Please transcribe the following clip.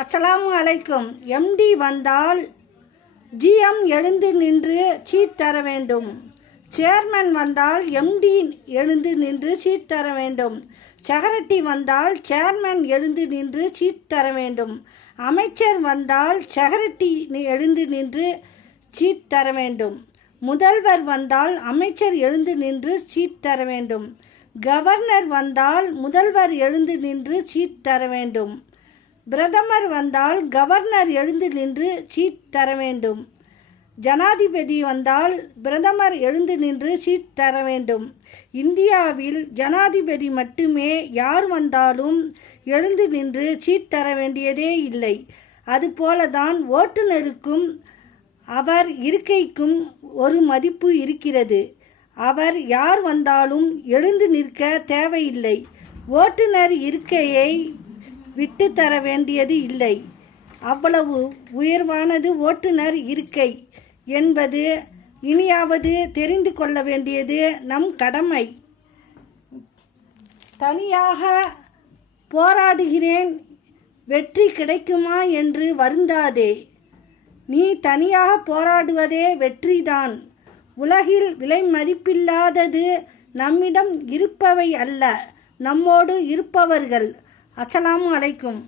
அஸ்ஸலாமு அலைக்கும். எம்டி வந்தால் ஜிஎம் எழுந்து நின்று சீட் தர வேண்டும். சேர்மன் வந்தால் எம்டி எழுந்து நின்று சீட் தர வேண்டும். செக்ரட்டரி வந்தால் சேர்மன் எழுந்து நின்று சீட் தர வேண்டும். அமைச்சர் வந்தால் செக்ரட்டரி எழுந்து நின்று சீட் தர வேண்டும். முதல்வர் வந்தால் அமைச்சர் எழுந்து நின்று சீட் தர வேண்டும். கவர்னர் வந்தால் முதல்வர் எழுந்து நின்று சீட் தர வேண்டும். பிரதமர் வந்தால் கவர்னர் எழுந்து நின்று சீட் தர வேண்டும். ஜனாதிபதி வந்தால் பிரதமர் எழுந்து நின்று சீட் தர வேண்டும். இந்தியாவில் ஜனாதிபதி மட்டுமே யார் வந்தாலும் எழுந்து நின்று சீட் தர வேண்டியதே இல்லை. அதுபோலதான் ஓட்டுநருக்கும் அவர் இருக்கைக்கும் ஒரு மதிப்பு இருக்கிறது. அவர் யார் வந்தாலும் எழுந்து நிற்க தேவையில்லை. ஓட்டுநர் இருக்கையை விட்டு தர வேண்டியது இல்லை. அவ்வளவு உயர்வானது ஓட்டுநர் இருக்கை என்பது இனியாவது தெரிந்து கொள்ள வேண்டியது நம் கடமை. தனியாக போராடுகிறேன், வெற்றி கிடைக்குமா என்று வருந்தாதே. நீ தனியாக போராடுவதே வெற்றிதான். உலகில் விலை மதிப்பில்லாதது நம்மிடம் இருப்பவை அல்ல, நம்மோடு இருப்பவர்கள். அஸ்ஸலாமு அலைக்கும்.